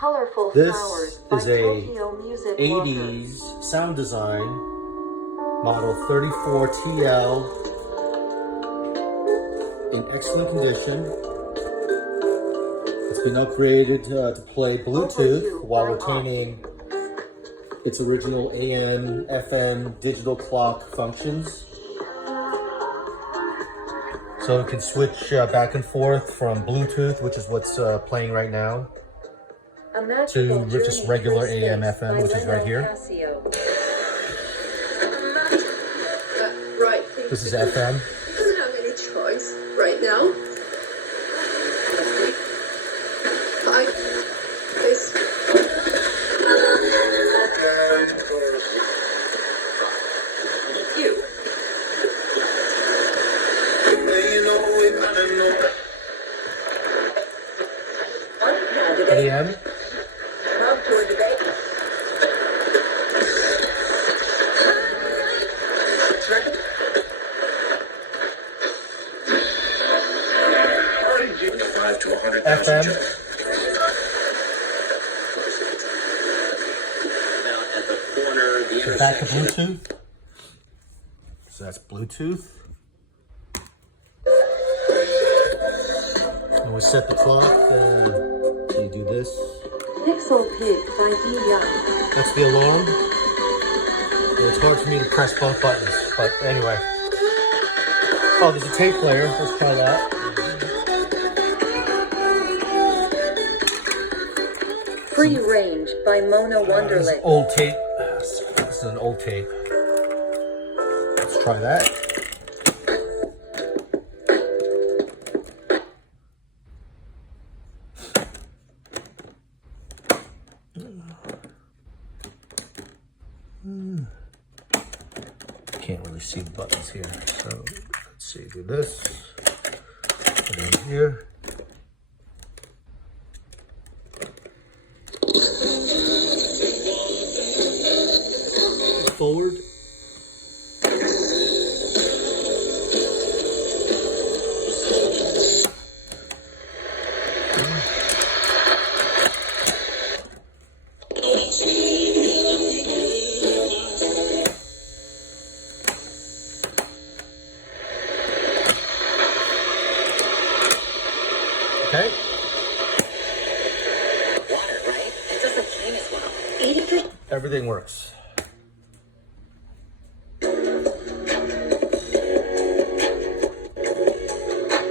Colorful This Flowers is by a Tokyo Music 80s Soundesign model 34TL in excellent condition. It's been upgraded to play Bluetooth while retaining its original AM, FM, digital clock functions. So it can switch back and forth from Bluetooth, which is what's playing right now, to just regular AM, FM, which is right here. Right. This is FM. Doesn't have any choice right now. AM. FM. So back to Bluetooth. So that's Bluetooth. And we set the clock. So you do this. Pixel Pig by D Young. That's the alarm. And it's hard for me to press both buttons, but anyway. Oh, there's a tape player. Let's try that. Free Range by Mona This is Wonderland. old tape. This is an old tape. Let's try that. Can't really see the buttons here. So let's see, do this. Put it in here. Forward. Okay. Water, right? It doesn't clean as well. 80%. Everything works.